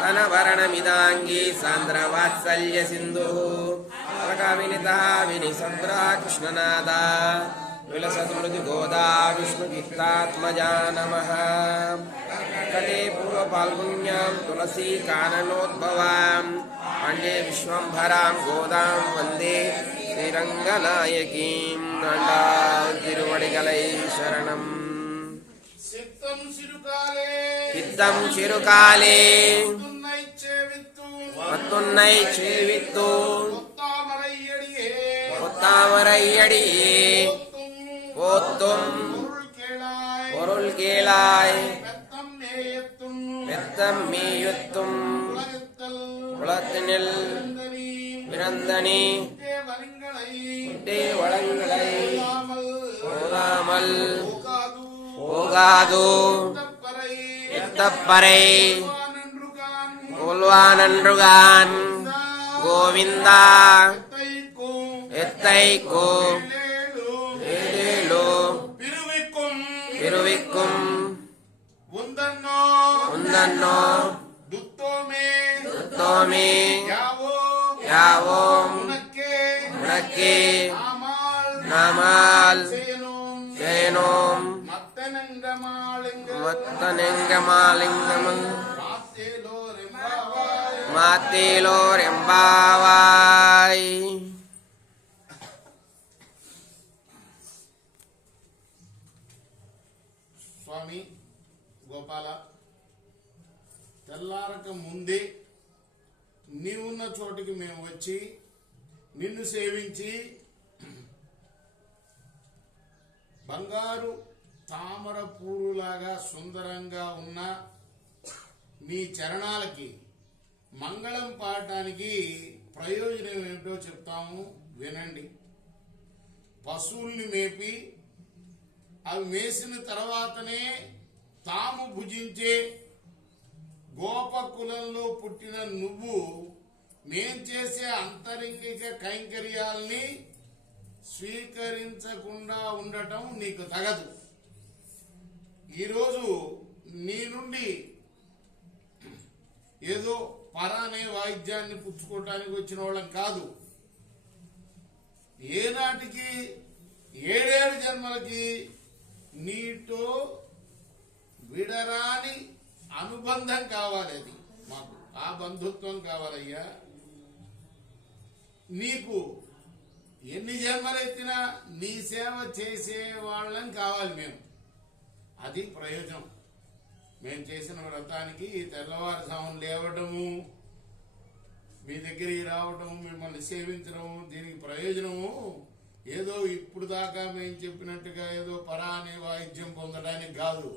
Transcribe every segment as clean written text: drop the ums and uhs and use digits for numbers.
तनवरणमिदाङ्गी सान्द्रवात्सल्यसिन्धुः अलकाविनिता विनिसन्द्रा कृष्णनादा विलसद्मृदुगोदा विष्णुगीतात्मजा नमः। कटे पूर्वफाल्गुन्यां तुलसीकाननोद्भवां पाण्डे विश्वम्भरां गोदां वन्दे श्रीरङ्गनायकीं तिरुवडिगलै शरणम्। हितं शिरुकाले मत्तुन्नै चेवित्तु கொத்தாமரையடியே போத்தும் பொருள் கேளாய் வெத்தம் மேயுத்தும் குளத்தினில் பிறந்தனி வளங்களை போகாமல் போகாது எத்தப்பறை கொல்வானன்றுகான் கோவிந்தா எத்தைக்கோ ஏழேலோ பிருவிக்கும் உந்தன்னோ துத்தோமே யாவோம் உனக்கே நாமால் ஜெயனோம் மத்தனெங்கமாலிங்கமன் மாத்தேலோரெம்பாவாய். స్వామి గోపాల, తెల్లారక ముందే నీవున్న చోటికి మేము వచ్చి నిన్ను సేవించి బంగారు తామర పూలులాగా సుందరంగా ఉన్న నీ చరణాలకి మంగళం పాడటానికి ప్రయోజనం ఏమిటో చెప్తాము, వినండి. పశువుల్ని మేపి అవి మేసిన తర్వాతనే తాము భుజించే గోపకులంలో పుట్టిన నువ్వు మేం చేసే అంతరింగిక కైంకర్యాల్ని స్వీకరించకుండా ఉండటం నీకు తగదు. ఈరోజు నీ నుండి ఏదో పరానే వాయిద్యాన్ని పుచ్చుకోవటానికి వచ్చిన వాళ్ళం కాదు. ఏనాటికి 7 జన్మలకి నీతో విడరాని అనుబంధం కావాలి. అది మాకు ఆ బంధుత్వం కావాలయ్యా. నీకు ఎన్ని జన్మలెత్తినా నీ సేవ చేసే వాళ్ళని కావాలి మేము. అది ప్రయోజనం. మేము చేసిన వ్రతానికి తెల్లవారుజామున లేవడము, మీ దగ్గరికి రావడము, మిమ్మల్ని సేవించడము, దీనికి ప్రయోజనము ఏదో ఇప్పుడు దాకా మేము చెప్పినట్టుగా ఏదో పరాని వాయిద్యం పొందడానికి కాదు.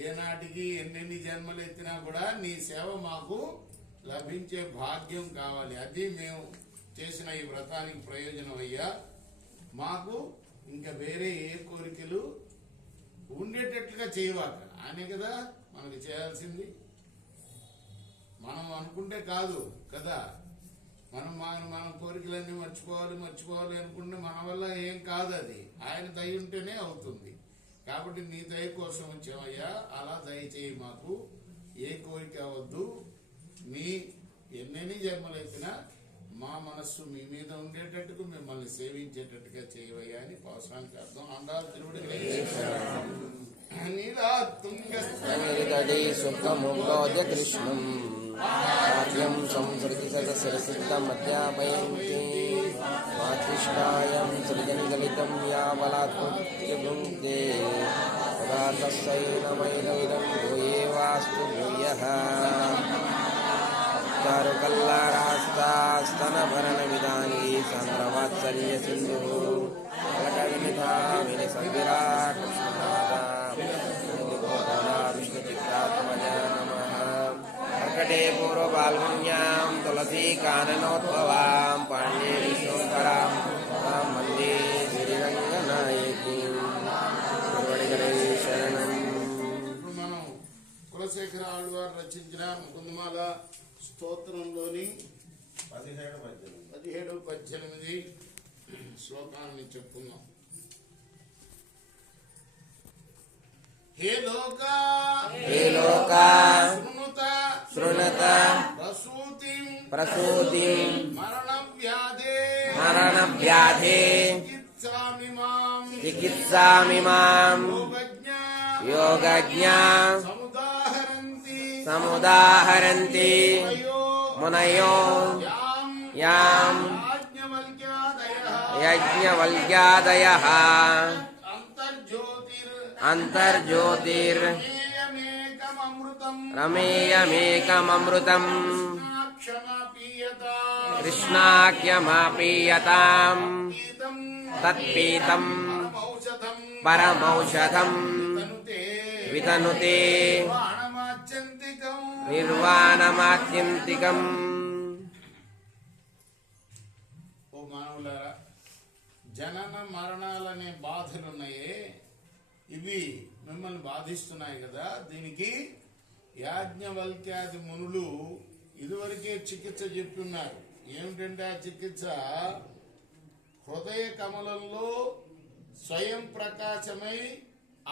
ఏనాటికి ఎన్నెన్ని జన్మలు ఎత్తినా కూడా నీ సేవ మాకు లభించే భాగ్యం కావాలి. అది మేము చేసిన ఈ వ్రతానికి ప్రయోజనం అయ్యా. మాకు ఇంకా వేరే ఏ కోరికలు ఉండేటట్లుగా చేయవాక. అనే కదా మనకి చేయాల్సింది. మనం అనుకుంటే కాదు కదా, మన కోరికలన్నీ మర్చిపోవాలి అనుకుంటే మన వల్ల ఏం కాదు. అది ఆయన దయ ఉంటేనే అవుతుంది. కాబట్టి నీ దయ కోసం వచ్చామయ్యా. అలా దయచేయి మాకు. ఏ కోరిక అవద్దు. నీ ఎన్నెన్ని జన్మలైనా మా మనస్సు మీ మీద ఉండేటట్టుకు మిమ్మల్ని సేవించేటట్టుగా చేయవయ్యా అని పవసానికి అర్థం. అండాలు తిరువుడి కృష్ణం వాక్యం సంసృతి సదశిరసిద్ధమధ్యాపయంతి మాతృష్టాయం సృజనిగలితం యావలాత్మృత్యభుంక్తే తదా తస్సై నమైదమిదం భూయేవాస్తు భూయః. చారుకల్లారాస్తాస్తనభరణమిదాంగీ సాంద్రవాత్సల్యసింధుః అలకవినిధా వినిసద్విరాట్ కృష్ణనాదా విష్ణుచిత్తాత్మజా నమః. కర్కటే పూర్వఫాల్గున్యాం తులసీకాననోద్భవాం పాండ్యే విశ్వంభరాం వందే శ్రీరంగనాయకీం తిరువడిగలై శరణం. ఇప్పుడు మనం కులశేఖర ఆళ్వారు రచించిన ముకుందమాల స్తోత్రంలోని 17-18 శ్లోకాన్ని చెప్పుకుందాం. హే లోకా శృణుత ప్రసూతిం మరణవ్యాధే చికిత్సామిమాం యోగజ్ఞా సముదాహరంతి మునయో యాం యజ్ఞవల్క్యాదయః అంతర్జ్యోతిర్ రమేయమేకమమృతం కృష్ణాఖ్యమాపీయతాం తత్పీతం పరమౌషధం వితనుతే నిర్వాణమాత్యంతికం. ఓ మానవులారా, జనన మరణాలనే బాధలున్నాయే, ఇవి మిమ్మల్ని బాధిస్తున్నాయి కదా. దీనికి యాజ్ఞవల్క్యాది మునులు ఇదివరకే చికిత్స చెప్తున్నారు. ఏమిటంటే ఆ చికిత్స హృదయ కమలంలో స్వయం ప్రకాశమై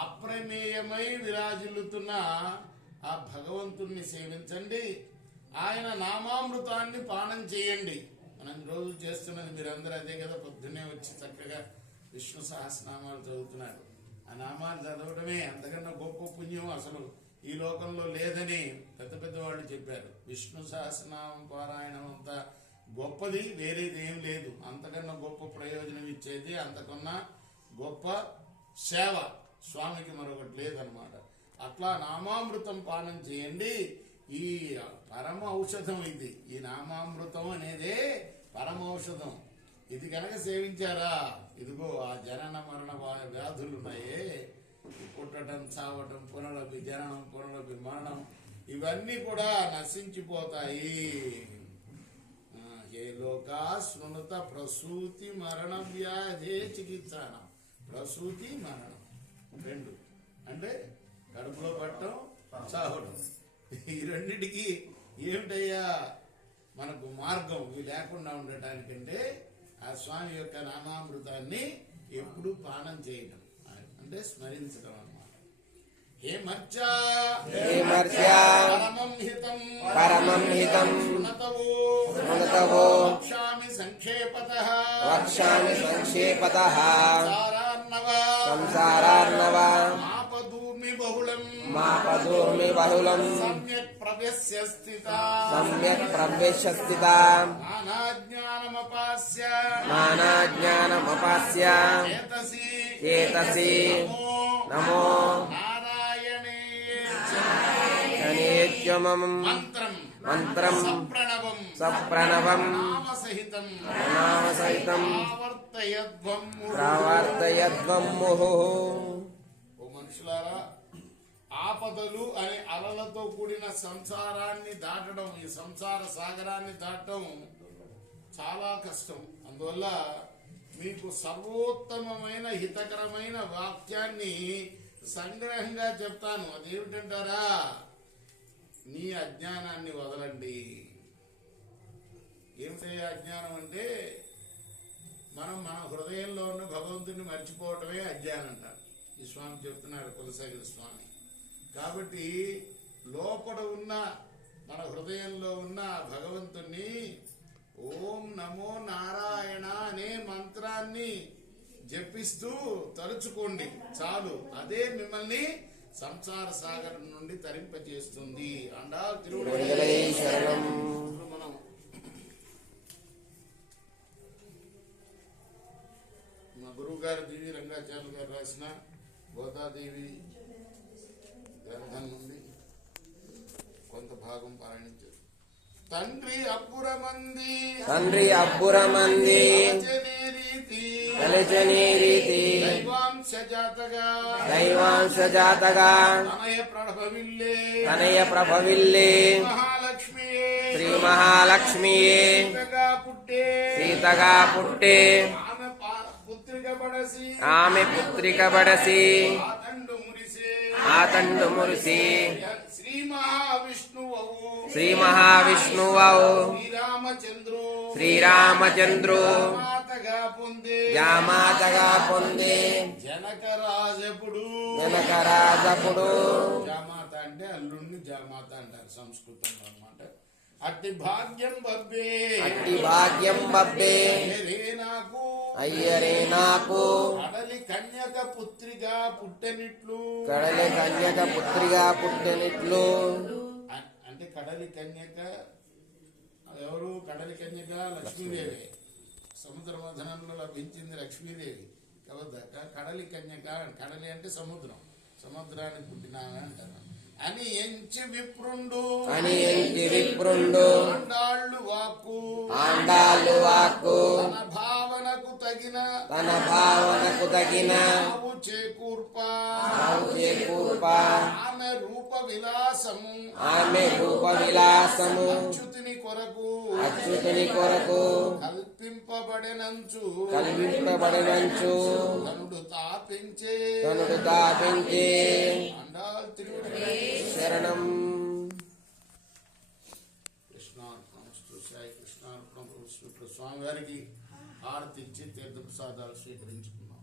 అప్రమేయమై విరాజిల్లుతున్న ఆ భగవంతుణ్ణి సేవించండి, ఆయన నామామృతాన్ని పానం చేయండి. మనం రోజు చేస్తున్నది మీరందరూ అదే కదా. పొద్దున్నే వచ్చి చక్కగా విష్ణు సహస్రనామాలు చదువుతున్నారు. ఆ నామాలు చదవడమే అంతకన్నా గొప్ప పుణ్యం అసలు ఈ లోకంలో లేదని పెద్ద పెద్ద వాళ్ళు చెప్పారు. విష్ణు సహస్రనామం పారాయణం అంతా గొప్పది, వేరేది ఏం లేదు. అంతకన్నా గొప్ప ప్రయోజనం ఇచ్చేది, అంతకన్నా గొప్ప సేవ స్వామికి మరొకటి లేదనమాట. అట్లా నామామృతం పానం చేయండి. ఈ పరమ ఔషధం ఇది. ఈ నామామృతం అనేదే పరమ ఔషధం. ఇది కనుక సేవించారా, ఇదిగో ఆ జనన మరణ వ్యాధులున్నాయే, పుట్టడం, చావటం, పునరపి జననం, పునరపి మరణం, ఇవన్నీ కూడా నశించిపోతాయి. ఏ లోకా శృణుత ప్రసూతి మరణ వ్యాధే చికిత్సానం. ప్రసూతి మరణం రెండు అంటే కడుపులో పట్టడం, చావడం. ఈ రెండిటికి ఏమిటయ్యా మనకు మార్గం? ఇవి లేకుండా ఉండటానికంటే ఆ స్వామి యొక్క నామామృతాన్ని ఎప్పుడు పానం చేయడం అంటే స్మరించడం అన్నమాట. పరమం హితం శృణుతవో సంక్షేపతః సంసారార్ణవ మాపదూర్మి బహుళం సమ్యక్ ప్రవ్యస్య స్థితా నానాజ్ఞానమపాస్య చేతసి నమో నారాయణేత్యమం మంత్రం సప్రణవం నామసహితం ప్రావర్తయధ్వం ముహుః. ఓ మనుషులారా, ఆపదలు అనే అలలతో కూడిన సంసారాన్ని దాటడం, ఈ సంసార సాగరాన్ని దాటడం చాలా కష్టం. అందువల్ల మీకు సర్వోత్తమమైన హితకరమైన వాక్యాన్ని సంగ్రహంగా చెప్తాను. అదేమిటంటారా? నీ అజ్ఞానాన్ని వదలండి. ఏమిటి అజ్ఞానం అంటే మనం మన హృదయంలో ఉన్న భగవంతుడిని మర్చిపోవటమే అజ్ఞానం అంటారు. ఈ స్వామి చెప్తున్నారు, కులశేఖర స్వామి. కాబట్టి లోపల ఉన్న మన హృదయంలో ఉన్న భగవంతుణ్ణి ఓం నమో నారాయణ అనే మంత్రాన్ని జపిస్తూ తలుచుకోండి చాలు. అదే మిమ్మల్ని సంసార సాగరం నుండి తరింపజేస్తుంది. అండా శరణం. మనం మా గురువు గారు దివి రంగాచార్యులు గారు రాసిన గోదాదేవి గ్రంథం నుండి కొంత భాగం పారాయణించారు. తండ్రి అబ్బురమంది తలచని రీతి దైవాంశ జాతగా తనయ ప్రభవిల్లే శ్రీ మహాలక్ష్మియే సీతగా పుట్టే ఆమె పుత్రిక బడసి ఆతండు మురిసి శ్రీ మహావిష్ణువు శ్రీరామచంద్రు జామాతగా పొందే జనకరాజపుడు జామాత అంటే అల్లుడిని జామాత అంటారు సంస్కృతంలో అన్నమాట. అట్టి భాగ్యం బబ్బే అట్టి భాగ్యం బబ్బే అయ్యరే నాకు అయ్యరే నాకు కడలి కన్యక పుత్రిగా పుట్టెనిట్లు కడలి కన్యక పుత్రిగా పుట్టినిట్లు అంటే కడలి కన్యక ఎవరు? కడలి కన్యక లక్ష్మీదేవి. సముద్ర మథనంలో లభించింది లక్ష్మీదేవి. కాబట్టి కడలి కన్యక, కడలి అంటే సముద్రం, సముద్రాన్ని పుట్టిన అంటారు. అని ఎంచి విప్రుండు ఆండాళ్ళు వాక్కు తన భావనకు తగిన ఆవు చేకూర్ప ఆమె రూప విలాసము అచ్యుతుని కొరకు కల్పింపబడెనంచు కనుడు తాపించే అండాల్ తిరుగు శరణం. కృష్ణార్పణమస్తు. సాయి కృష్ణార్పణ స్వామి వారికి హారతి ఇచ్చి తీర్థ ప్రసాదాలు స్వీకరించుకున్నాం.